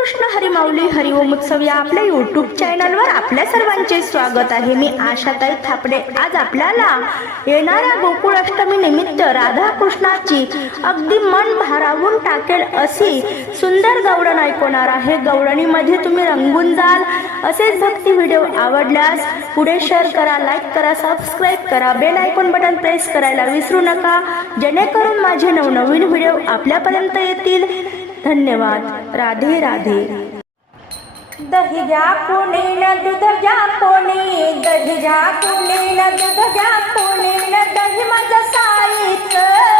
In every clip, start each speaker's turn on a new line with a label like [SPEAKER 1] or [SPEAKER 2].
[SPEAKER 1] कृष्ण हरिमाऊली हरिओम उत्सव या आपल्या युट्यूब चॅनलवर आपल्या सर्वांचे स्वागत आहे. मी आशाताई थापडे. आज आपल्याला येणाऱ्या गोकुळ अष्टमी निमित्त राधा कृष्णाची अगदी मन भारावून टाकेल अशी सुंदर गवळण ऐकवणार आहे. गवळणीमध्ये तुम्ही रंगून जाल. असेच भक्ती व्हिडिओ आवडल्यास पुढे शेअर करा लाईक करा सबस्क्राईब करा. बेल आयकॉन बटन प्रेस करायला विसरू नका. जेणेकरून माझे नवनवीन व्हिडिओ आपल्यापर्यंत येतील. धन्यवाद. राधे राधे।
[SPEAKER 2] दही घ्या कोणी न दूध घ्या कोणी दही घ्या कोणी न दूध घ्या कोणी न दही माझ्या साईचं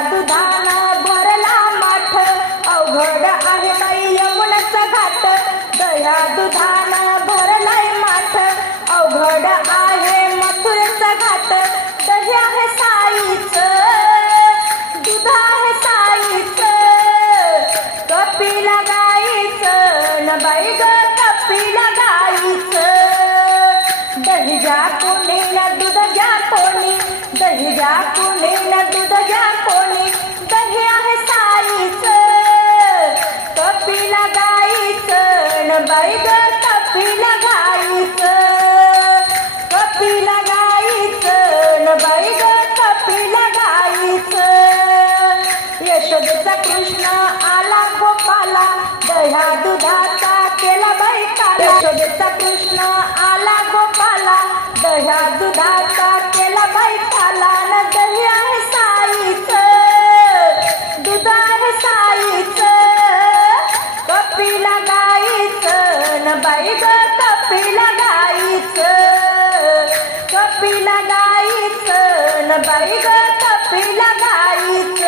[SPEAKER 2] दुधानं भरला माठ. अवघड आहे बाई यमुनाचा घाट. दया दुधानं दही घ्या कोणी दूध घ्या कोणी. दही घ्या कोणीला दूध घ्या कोणी. दही आहे साईच कपिला गाईच न बाई ग कपिला गाईच. कपी लगाईच न बाई ग कपी लगाईच यशोदेचा कृष्ण आला गोपाला दह्या दुधाचा दह्या दुधाचा केला बाई काला न दही आहे साईच. दूध आहे साईच. कपिला गाईच. न बाई ग कपिला गाईच. कपिला गाईच. न बाई ग कपिला गाईच.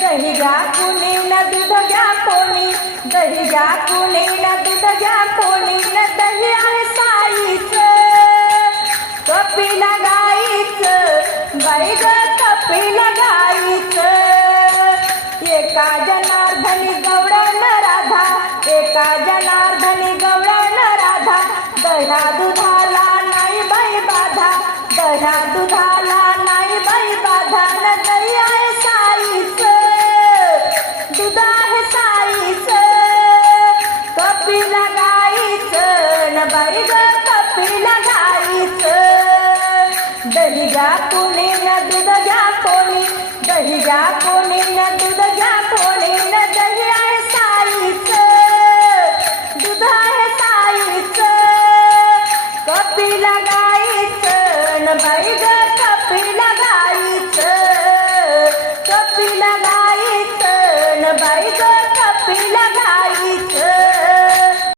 [SPEAKER 2] दही घ्या कुणी न दूध घ्या कोणी. दही घ्या कुणी न दूध घ्या कोणी. न दही एका जनार्दनी गवळण राधा. एका जनार्दनी गवळण राधा. दह्या दही घ्या कोणी न दूध घ्या कोणी. दही घ्या कोणी न दूध घ्या कोणी.